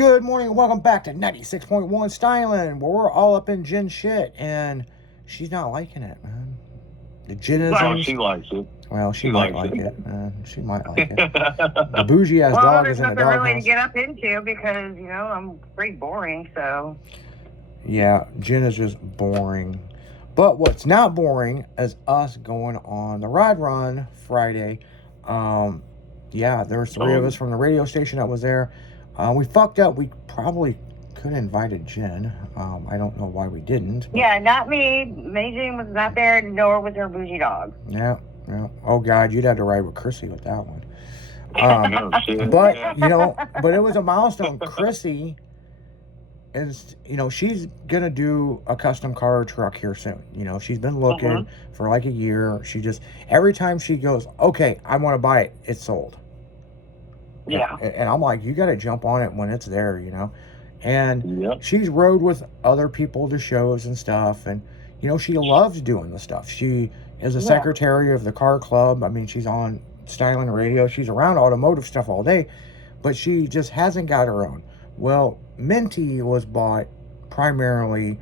Good morning and welcome back to 96.1 Styling, where we're all up in Jen shit, and she's not liking it, man. The Jen Well, she likes it. Well, she might like it, man. She might like it. The bougie ass dog is in the doghouse. Well, there's nothing really to get up into because, I'm pretty boring, so. Yeah, Jen is just boring. But what's not boring is us going on the Ride Run Friday. Yeah, there was three of us from the radio station that was there. We fucked up. We probably could have invited Jen. I don't know why we didn't. Yeah, not me. May Jane was not there, nor was her bougie dog. Yeah. Oh, God, you'd have to ride with Chrissy with that one. But it was a milestone. Chrissy is, she's going to do a custom car or truck here soon. She's been looking for like a year. She just, every time she goes, okay, I want to buy it, it's sold. Yeah. And I'm like, you got to jump on it when it's there, And she's rode with other people to shows and stuff. And, she loves doing the stuff. She is a secretary of the car club. I mean, she's on Styling Radio. She's around automotive stuff all day. But she just hasn't got her own. Well, Minty was bought primarily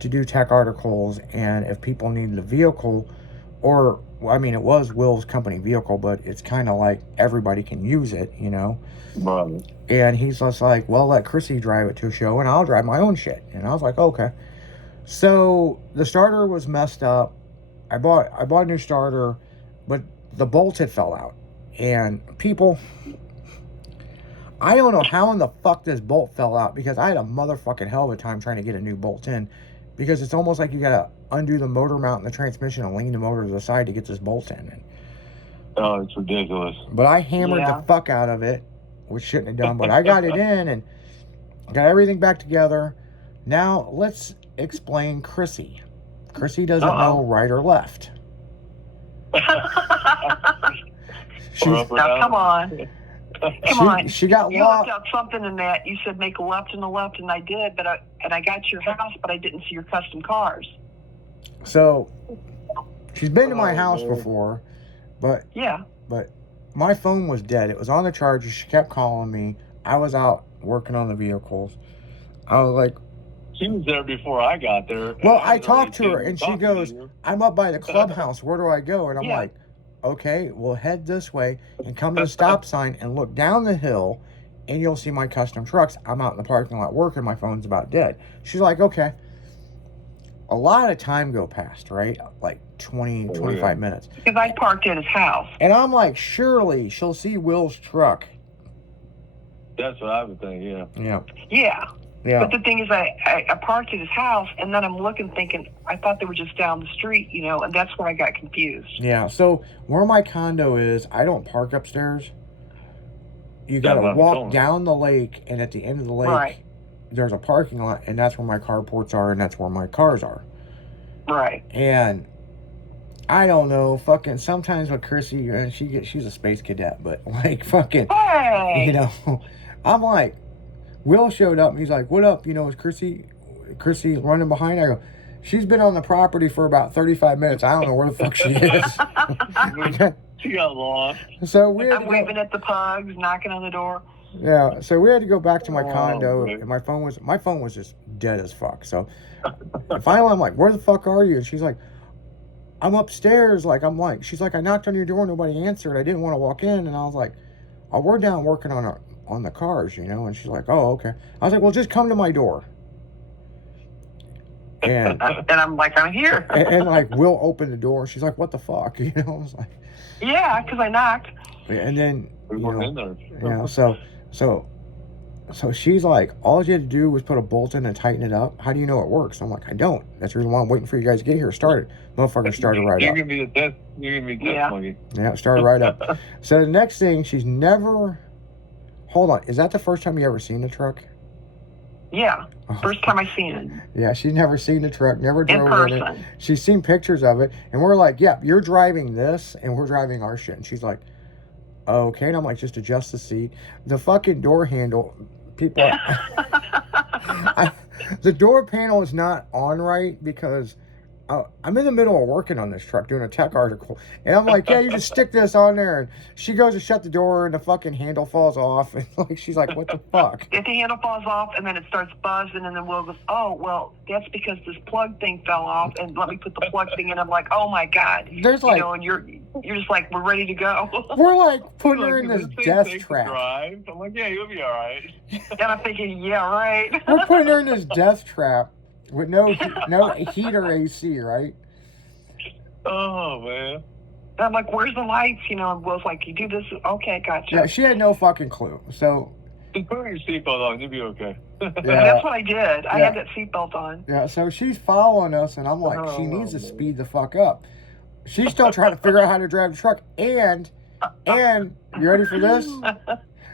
to do tech articles. And if people needed a vehicle or... it was Will's company vehicle, but it's kind of like everybody can use it, Right. And he's just like, well, let Chrissy drive it to a show and I'll drive my own shit. And I was like, okay. So the starter was messed up. I bought a new starter, but the bolts had fell out. And people, I don't know how in the fuck this bolt fell out, because I had a motherfucking hell of a time trying to get a new bolt in, because it's almost like you gotta undo the motor mount in the transmission and lean the motor to the side to get this bolt in. Oh, it's ridiculous. But I hammered the fuck out of it, which shouldn't have done, but I got it in and got everything back together. Now, let's explain Chrissy. Chrissy doesn't know right or left. Now, come on. Come on. She got you left out something in that. You said make a left and a left, and I did, but I got to your house, but I didn't see your custom cars. So, she's been to my house before, but my phone was dead. It was on the charger. She kept calling me. I was out working on the vehicles. I was like... She was there before I got there. Well, I talked to her, and she goes, I'm up by the clubhouse. Where do I go? And I'm like, okay, we'll head this way and come to the stop sign and look down the hill, and you'll see my custom trucks. I'm out in the parking lot working. My phone's about dead. She's like, okay. A lot of time go past, right? Like 20, 25 minutes. Because I parked at his house. And I'm like, surely she'll see Will's truck. That's what I would think, Yeah. Yeah. But the thing is, I parked at his house, and then I'm looking, thinking, I thought they were just down the street, and that's where I got confused. Yeah, so where my condo is, I don't park upstairs. You got to walk down the lake, and at the end of the lake, there's a parking lot, and that's where my carports are, and that's where my cars are. Right. And I don't know, fucking sometimes with Chrissy, and she's a space cadet, but like fucking, I'm like, Will showed up and he's like, what up? Is Chrissy running behind? I go, she's been on the property for about 35 minutes. I don't know where the fuck she is. She got lost. So I'm waving at the pugs, knocking on the door. Yeah, so we had to go back to my condo, and my phone was just dead as fuck. So finally I'm like, where the fuck are you? And she's like, I'm upstairs. She's like, I knocked on your door, nobody answered. I didn't want to walk in, and I was like, oh, we're down working on the cars, and she's like, oh, okay. I was like, well, just come to my door. And I'm like, I'm here. and like, Will opened the door. She's like, what the fuck? I was like, yeah, because I knocked. And then, we weren't in there. So she's like, all you had to do was put a bolt in and tighten it up. How do you know it works? I'm like, I don't. That's the reason why I'm waiting for you guys to get here. Started. Motherfucker started right up. You're going to be the test monkey. Yeah, started right up. So the next thing, she's never... Hold on. Is that the first time you ever seen the truck? Yeah. First time I seen it. Yeah, she's never seen the truck, never drove in it. She's seen pictures of it. And we're like, yeah, you're driving this and we're driving our shit. And she's like, okay. And I'm like, just adjust the seat. The fucking door handle, people... the door panel is not on right because I'm in the middle of working on this truck, doing a tech article, and I'm like, yeah, you just stick this on there, and she goes to shut the door, and the fucking handle falls off, and like she's like, what the fuck? If the handle falls off and then it starts buzzing, and then Will goes, oh, well, that's because this plug thing fell off, and let me put the plug thing in. I'm like, oh my God. There's like, and you're just like, we're ready to go. We're like putting her in this death trap. Drive. I'm like, yeah, you'll be all right. And I'm thinking, yeah, right. We're putting her in this death trap with no heat or AC, right? Oh, man. And I'm like, where's the lights? And Will's like, you do this? Okay, gotcha. Yeah, she had no fucking clue. So Just put your seatbelt on, you'll be okay. Yeah. That's what I did. I had that seatbelt on. Yeah, so she's following us, and I'm like, she needs to speed the fuck up. She's still trying to figure out how to drive the truck, and you ready for this?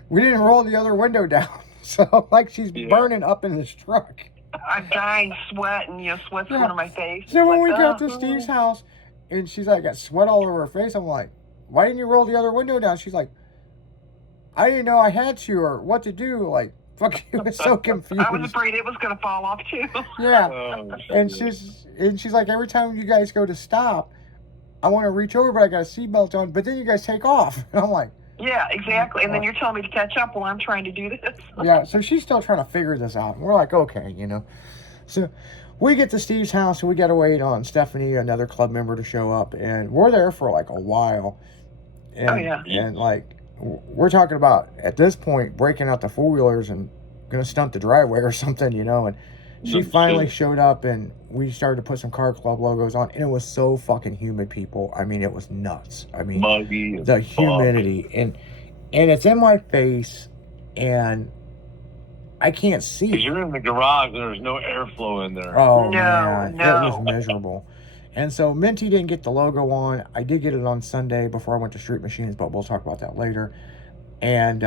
We didn't roll the other window down, so like she's burning up in this truck. I'm dying, sweating, sweat's going to my face. So when we got to Steve's house, and she's like, got sweat all over her face, I'm like, why didn't you roll the other window down? She's like, I didn't know I had to or what to do. Like, fuck, you was so confused. I was afraid it was going to fall off too. Yeah, Oh, and she's like, every time you guys go to stop, I want to reach over, but I got a seatbelt on. But then you guys take off, and I'm like, yeah, exactly. And then you're telling me to catch up while I'm trying to do this. yeah. So she's still trying to figure this out. And we're like, okay, So we get to Steve's house, and we got to wait on Stephanie, another club member, to show up, and we're there for like a while. And, Oh, yeah. And like, we're talking about at this point breaking out the 4-wheelers and gonna stunt the driveway or something, And she finally showed up, and we started to put some car club logos on, and it was so fucking humid, people. I mean, it was nuts. I mean, muggy. the humidity, and it's in my face, and I can't see. Because you're in the garage and there's no airflow in there. Oh, No, man, no. it was miserable. And so Minty didn't get the logo on. I did get it on Sunday before I went to Street Machines, but we'll talk about that later. And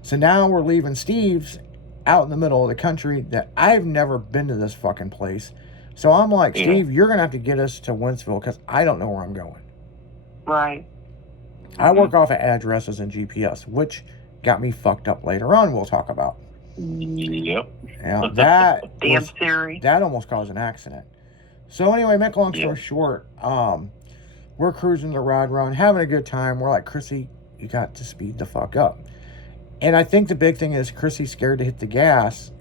so now we're leaving Steve's out in the middle of the country that I've never been to this fucking place. So I'm like, Steve, you're going to have to get us to Wentzville because I don't know where I'm going. Right. I work off of addresses and GPS, which got me fucked up later on, we'll talk about. Yep. Now, that Damn was- Siri. that almost caused an accident. So anyway, make a long story short, we're cruising the rod run, having a good time. We're like, Chrissy, you got to speed the fuck up. And I think the big thing is Chrissy's scared to hit the gas.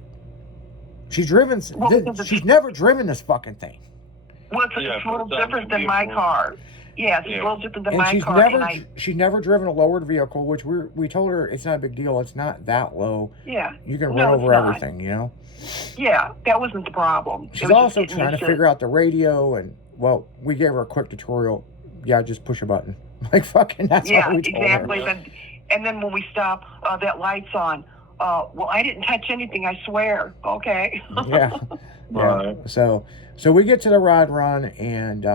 She's never driven this fucking thing. Well, it's a little different than my car. Yeah, it's a little different than my car. She's never driven a lowered vehicle, which we told her it's not a big deal. It's not that low. Yeah. You can run over everything, Yeah, that wasn't the problem. She's also trying to figure out the radio, and, well, we gave her a quick tutorial. Yeah, just push a button. Like, fucking, that's all we told exactly. her. And then when we stop, that light's on. Well, I didn't touch anything, I swear. Okay. Yeah. Right. So we get to the rod run, and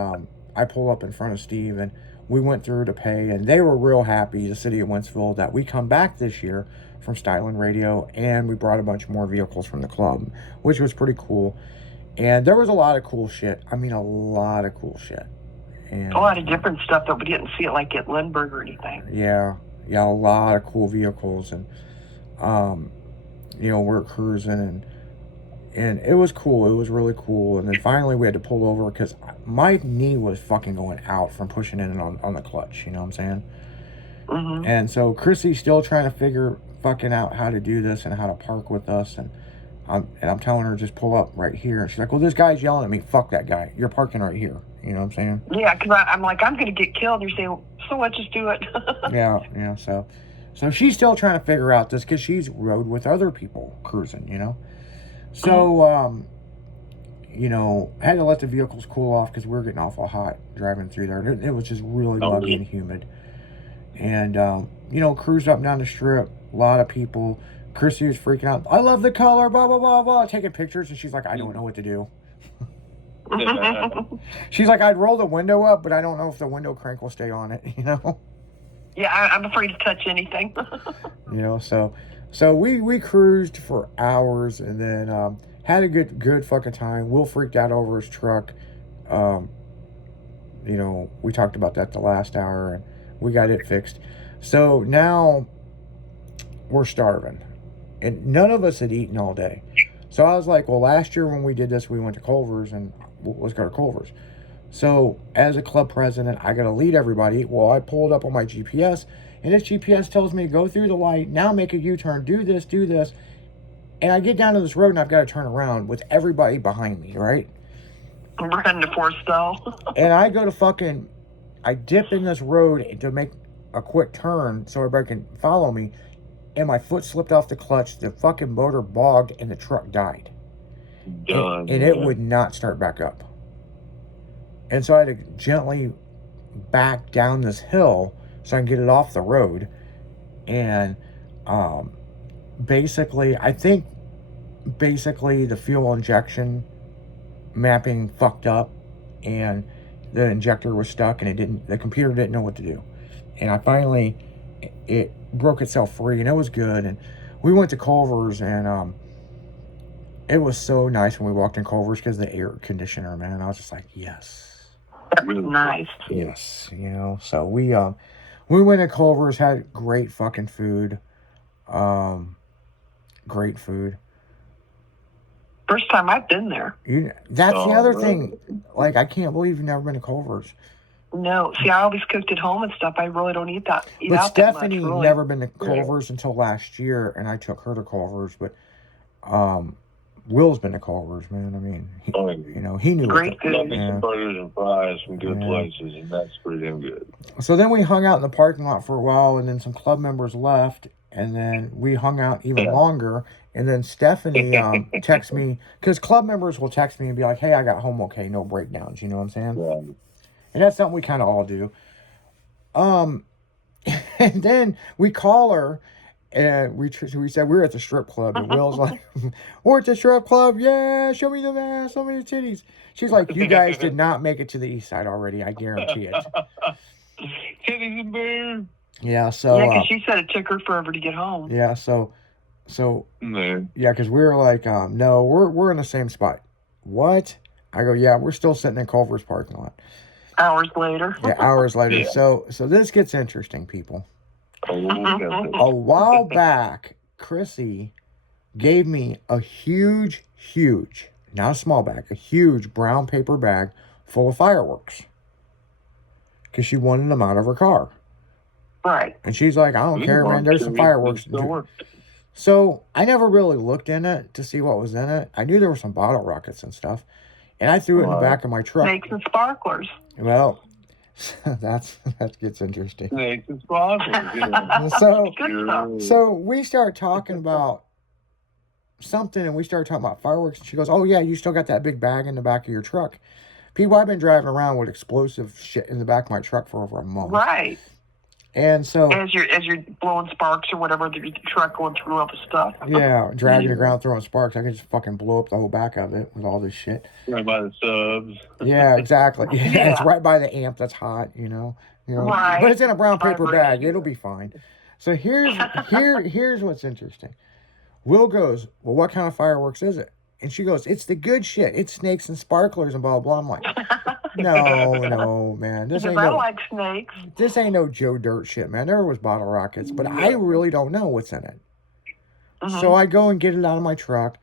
I pull up in front of Steve, and we went through to pay, and they were real happy, the city of Wentzville, that we come back this year from Styling Radio, and we brought a bunch more vehicles from the club, which was pretty cool. And there was a lot of cool shit. I mean, a lot of cool shit. And A lot of different stuff that we didn't see it like at Lindbergh or anything. Yeah, a lot of cool vehicles, and we're cruising, and it was cool. It was really cool. And then finally we had to pull over because my knee was fucking going out from pushing in on the clutch. You know what I'm saying? Mm-hmm. And so Chrissy's still trying to figure fucking out how to do this and how to park with us, and I'm telling her just pull up right here. And she's like, well, this guy's yelling at me. Fuck that guy. You're parking right here. You know what I'm saying? Yeah, because I'm like, I'm going to get killed. And you're saying, so let's just do it. Yeah. So she's still trying to figure out this because she's rode with other people cruising, So, had to let the vehicles cool off because we were getting awful hot driving through there. It was just really muggy and humid. And, cruised up and down the strip, a lot of people. Chrissy was freaking out. I love the color, blah, blah, blah, blah, taking pictures. And she's like, I don't know what to do. She's like, I'd roll the window up, but I don't know if the window crank will stay on it, Yeah, I'm afraid to touch anything. So we cruised for hours, and then had a good fucking time. Will freaked out over his truck. We talked about that the last hour, and we got it fixed. So now we're starving, and none of us had eaten all day. So I was like, well, last year when we did this, we went to Culver's, and let's go to Culver's. So as a club president, I got to lead everybody. Well, I pulled up on my GPS, and this GPS tells me to go through the light, now make a U-turn, do this. And I get down to this road, and I've got to turn around with everybody behind me, right? We're heading to Forestell. And I go to I dip in this road to make a quick turn so everybody can follow me, and my foot slipped off the clutch, the fucking motor bogged, and the truck died. Done. And it would not start back up. And so I had to gently back down this hill so I can get it off the road. And basically, I think the fuel injection mapping fucked up, and the injector was stuck, and the computer didn't know what to do. And it broke itself free, and it was good. And we went to Culver's, and it was so nice when we walked in Culver's because the air conditioner, man. I was just like, yes. That's nice. Yes, So we went to Culver's, had great fucking food. Great food. First time I've been there. That's the other thing. Like, I can't believe you've never been to Culver's. No, see, I always cooked at home and stuff. I really don't eat But out Stephanie that much, really. never been to Culver's until last year, and I took her to Culver's. But Will's been to Culver's, man. I mean, he knew. Great food. Love me some burgers and fries from good places, and that's pretty damn good. So then we hung out in the parking lot for a while, and then some club members left, and then we hung out even longer. And then Stephanie texted me, because club members will text me and be like, hey, I got home okay, no breakdowns. You know what I'm saying? Yeah. And that's something we kind of all do. And then we call her, and we said we're at the strip club, and Will's like, we're at the strip club, yeah, show me the ass, show me the titties. She's like, you guys did not make it to the east side already, I guarantee it. Titties and beer. Yeah, so... Yeah, because she said it took her forever to get home. Yeah, so Man. yeah, because we were like, no, we're in the same spot. What? I go, yeah, we're still sitting in Culver's parking lot. Hours later. Yeah, hours later. Yeah. So this gets interesting, people. Oh, A while back, Chrissy gave me a huge, not a small bag, a huge brown paper bag full of fireworks. Because she wanted them out of her car. Right. And she's like, I don't care, man, there's some fireworks. So I never really looked in it to see what was in it. I knew there were some bottle rockets and stuff. And I threw it in the back of my truck. Snakes and sparklers. Well, that gets interesting. Snakes and sparklers. Good stuff. So we start talking about something, and we started talking about fireworks. And she goes, oh, yeah, you still got that big bag in the back of your truck. People, I've been driving around with explosive shit in the back of my truck for over a month. Right. And so... As you're blowing sparks or whatever, the truck going through all the stuff. Yeah, dragging the ground, throwing sparks. I could just fucking blow up the whole back of it with all this shit. Right by the subs. Yeah, exactly. Yeah, it's right by the amp that's hot, you know. Right. But it's in a brown paper bag. It'll be fine. So here's what's interesting. Will goes, well, what kind of fireworks is it? And she goes, it's the good shit. It's snakes and sparklers and blah, blah, blah. I'm like, no, man. This ain't I no, like snakes. this ain't no Joe Dirt shit, man. There was bottle rockets, but I really don't know what's in it. Mm-hmm. So I go and get it out of my truck,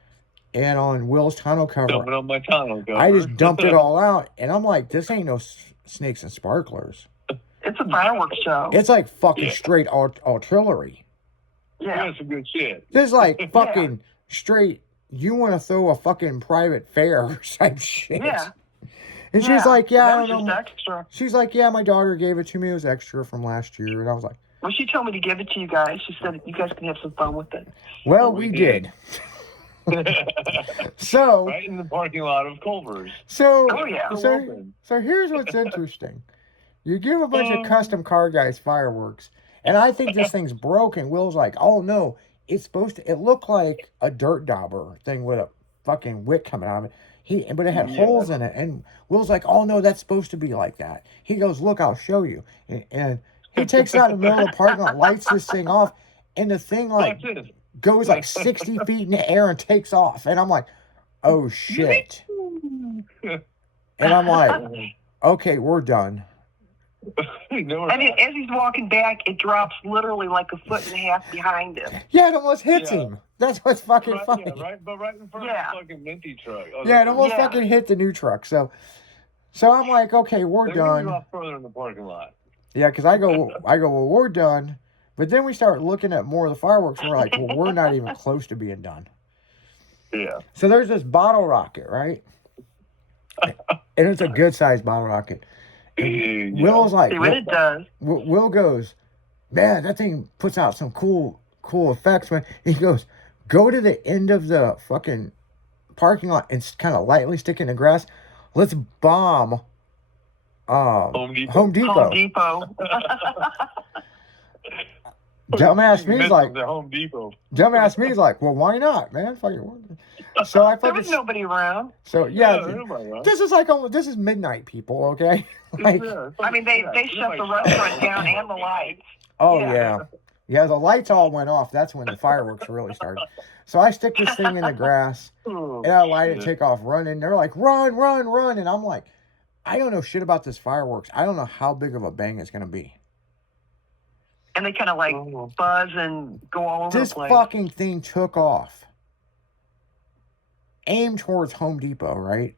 and on Will's tonneau cover, Dumping on my tonneau cover. I just dumped it all out, and I'm like, this ain't no snakes and sparklers. It's a fireworks show. It's like fucking straight artillery. Yeah. That's some good shit. This is like fucking straight, you want to throw a fucking private fair type shit. Yeah. And she's like, yeah, I that don't was know. just extra. She's like, yeah, my daughter gave it to me. It was extra from last year. And I was like, Well, she told me to give it to you guys. She said you guys can have some fun with it. well, we did. So, Right in the parking lot of Culver's. so, Oh, yeah. so here's what's interesting. You give a bunch of custom car guys fireworks, and I think this thing's broken. Will's like, oh no, it's supposed to, it looked like a dirt dauber thing with a fucking wick coming out of it. But it had holes in it, and Will's like, oh no, that's supposed to be like that. He goes, look, I'll show you. And he takes it out in the middle of the parking lot, lights this thing off, and the thing like goes like 60 feet in the air and takes off. And I'm like, oh shit. And I'm like, okay, we're done. Nowhere And back. as he's walking back, it drops literally like a foot and a half behind him. Yeah, it almost hits Yeah. him. That's what's fucking Right, funny. yeah, right, but right in front Yeah. of the fucking Minty truck. Oh, Yeah, it almost Yeah. fucking hit the new truck. So I'm like, okay, we're They're gonna be done. off further in the parking lot. Yeah, because I go, well, we're done. But then we start looking at more of the fireworks, and we're like, well, we're not even close to being done. Yeah. So there's this bottle rocket, right? And it's a good sized bottle rocket. And Yeah. Will's like, See what it does. Will goes, man, that thing puts out some cool effects, man. He goes, go to the end of the fucking parking lot and kind of lightly stick in the grass. Let's bomb Home Depot. Home Depot. Home Depot. Dumbass me's like, the Home Depot. well, why not, man? Fucking. So I There was fucking. nobody around. So yeah, nobody, right? this is like this is midnight, people. Okay, like, Yeah, I mean, they shut the restaurant down and the lights. oh Yeah. yeah, the lights all went off. That's when the fireworks really started. So I stick this thing in the grass Oh, and I light it, shit. take off running. They're like, run, and I'm like, I don't know shit about this fireworks. I don't know how big of a bang it's gonna be. And they kind of like Oh. buzz and go all over This the place. fucking thing took off, aimed towards Home Depot, right?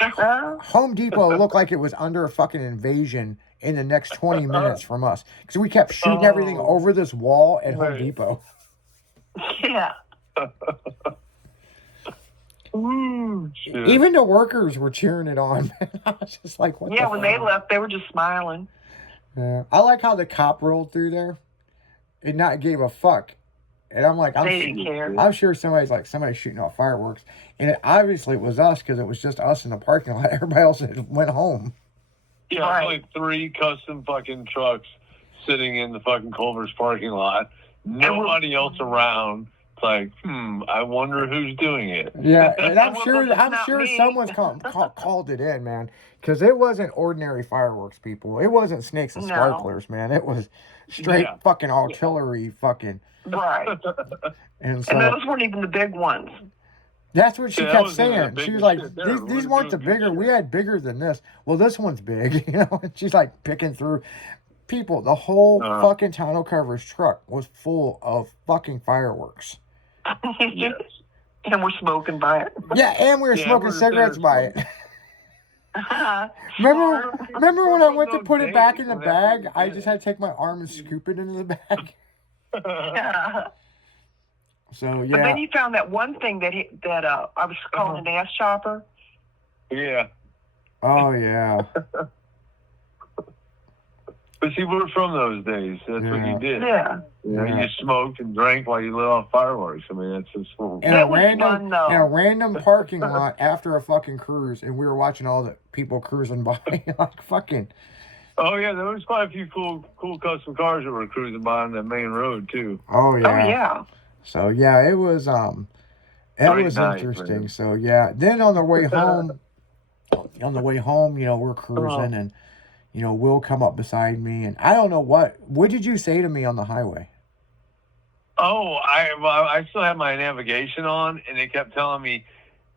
Home Depot looked like it was under a fucking invasion in the next 20 minutes from us. Because we kept shooting everything Oh. over this wall at Home Right. Depot. Yeah. Ooh, shit. Even the workers were cheering it on. I was just like, what Yeah, the when fuck? they left, they were just smiling. Yeah. I like how the cop rolled through there and not gave a fuck. And I'm like, They didn't care. I'm sure somebody's shooting off fireworks. And it obviously was us because it was just us in the parking lot. Everybody else had went home. Yeah, Right. it's like 3 custom fucking trucks sitting in the fucking Culver's parking lot. Nobody else around. It's like, I wonder who's doing it. Yeah, and I'm Well, sure it's not me. someone's called it in, man, because it wasn't ordinary fireworks, people. It wasn't snakes and No. sparklers, man. It was straight Yeah. fucking artillery, fucking. Right. And so And those weren't even the big ones. that's what she Yeah, that kept wasn't even the saying. She was biggest like, shit there. We these were weren't the doing good bigger. We shit. had bigger than this. Well, this one's big, you know. And she's like picking through. People, the whole fucking tonneau cover's truck was full of fucking fireworks. Yes. And we're smoking by it. Yeah, and we were Yeah, smoking we're cigarettes by smoking. it. Remember when I went to Those put it back in days the when that bag? was I good. just had to take my arm and scoop it into the bag. Yeah. So But yeah, then you found that one thing that I was calling an ass chopper. Yeah. oh yeah, But see, we're from those days. That's what Yeah. you did. Yeah. You know, Yeah. you smoked and drank while you lit off fireworks. I mean, that's just what in That was fun, though. a random parking lot after a fucking cruise, and we were watching all the people cruising by, like fucking. Oh yeah, there was quite a few cool custom cars that were cruising by on that main road too. Oh yeah. Oh, yeah. So yeah, it was it Great was night, interesting. man. So yeah, then on the way home, you know, we're cruising and you know, Will come up beside me and I don't know what did you say to me on the highway? Oh, I still had my navigation on, and they kept telling me,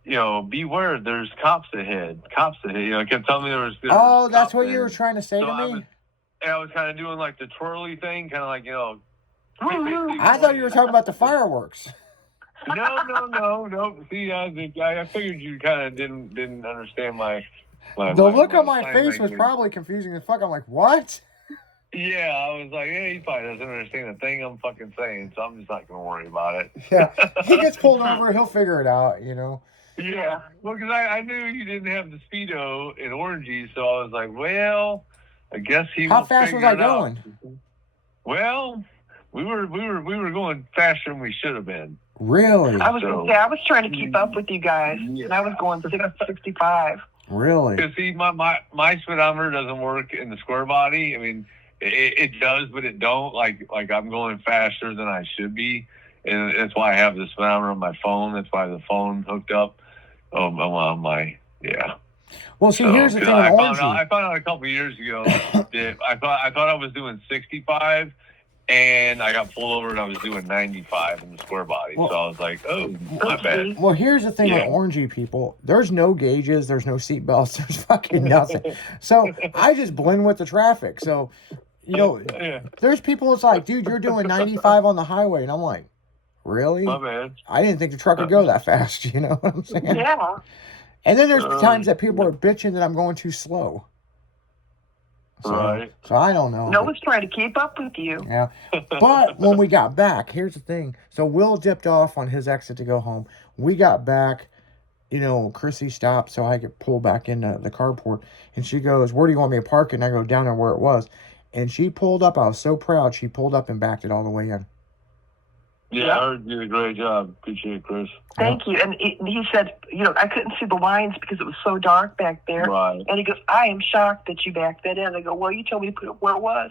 you know, beware, there's cops ahead. You know, it kept telling me there was. Oh, that's cops what you were ahead. trying to say So to I me? was- And I was kind of doing like the twirly thing, kind of like, you know. I thought you were talking about the fireworks. No. See, I figured you kind of didn't understand my. The look on my sign face was language. probably confusing as fuck. I'm like, what? Yeah, I was like, yeah, he probably doesn't understand the thing I'm fucking saying, so I'm just not gonna worry about it. Yeah. He gets pulled over, he'll figure it out, you know. Yeah, well, because I knew you didn't have the Speedo in Orangey, so I was like, well, I guess he. How will fast was figure I it out. going? Well, we were going faster than we should have been. Really? I was trying to keep up with you guys, and I was going 65. Really? Because see, my speedometer doesn't work in the square body. I mean, it does, but it don't. Like I'm going faster than I should be, and that's why I have the speedometer on my phone. That's why the phone hooked up on my Well, see, So, here's the 'cause thing, I found Orangey. out a couple of years ago that I thought I was doing 65, and I got pulled over and I was doing 95 in the square body. So I was like, oh, not bad. Well, here's the thing with orangey people. There's no gauges. There's no seat belts. There's fucking nothing. So I just blend with the traffic. So, you know, there's people that's like, dude, you're doing 95 on the highway. And I'm like, really? My man. I didn't think the truck would go that fast. You know what I'm saying? Yeah. And then there's times that people are bitching that I'm going too slow. So, Right. So I don't know. No one's trying to keep up with you. Yeah. But when we got back, here's the thing. So Will dipped off on his exit to go home. We got back, you know, Chrissy stopped so I could pull back into the carport. And she goes, where do you want me to park it? And I go, down there where it was. And she pulled up. I was so proud. She pulled up and backed it all the way in. Yeah, I heard you did a great job. Appreciate it, Chris. Thank you. And he said, you know, I couldn't see the lines because it was so dark back there. Right. And he goes, I am shocked that you backed that in. I go, well, you told me to put it where it was.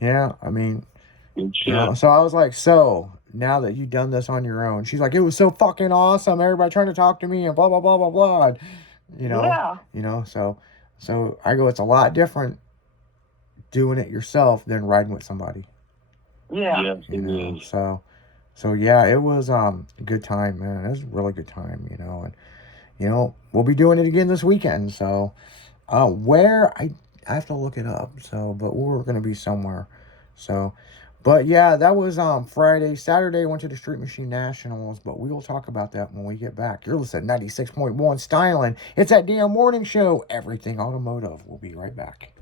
Yeah, I mean, Good shit. you know, so I was like, so now that you've done this on your own, she's like, it was so fucking awesome. Everybody trying to talk to me and blah, blah, blah, blah, blah. And, you know, so I go, it's a lot different doing it yourself than riding with somebody. Yeah. Yes, You it know, is. so yeah, it was a good time, man. It was a really good time, you know, and you know, we'll be doing it again this weekend. So where I have to look it up. So, but we're gonna be somewhere. So, but yeah, that was Friday. Saturday went to the Street Machine Nationals, but we will talk about that when we get back. You're listening to 96.1 Styling. It's that damn morning show. Everything automotive. We'll be right back.